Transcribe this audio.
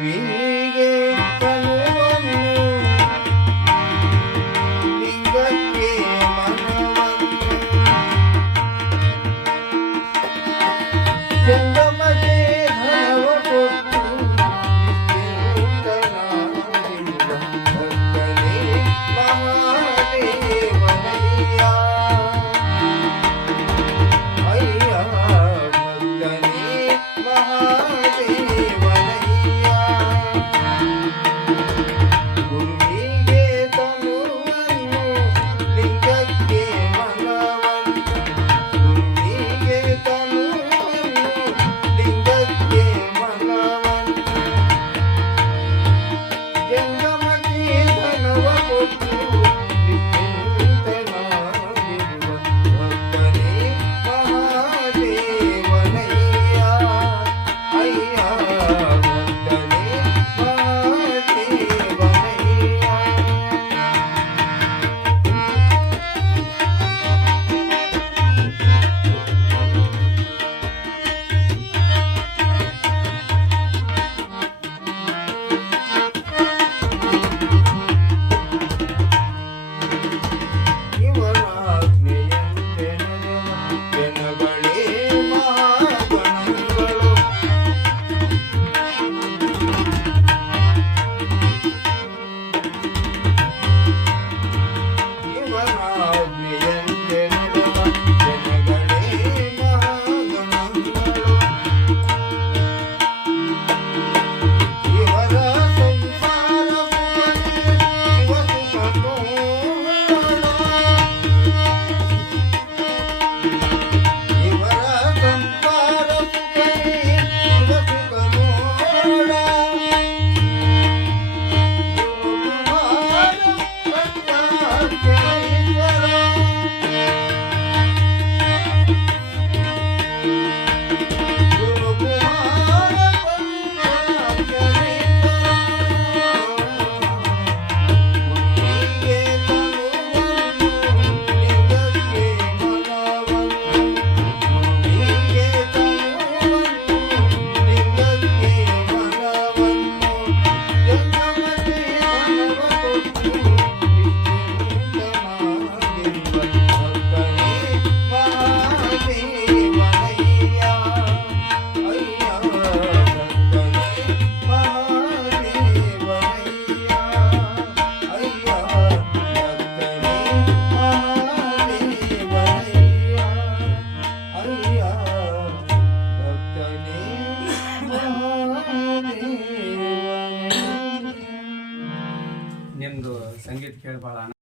Yeah. पेड़ बढ़ाना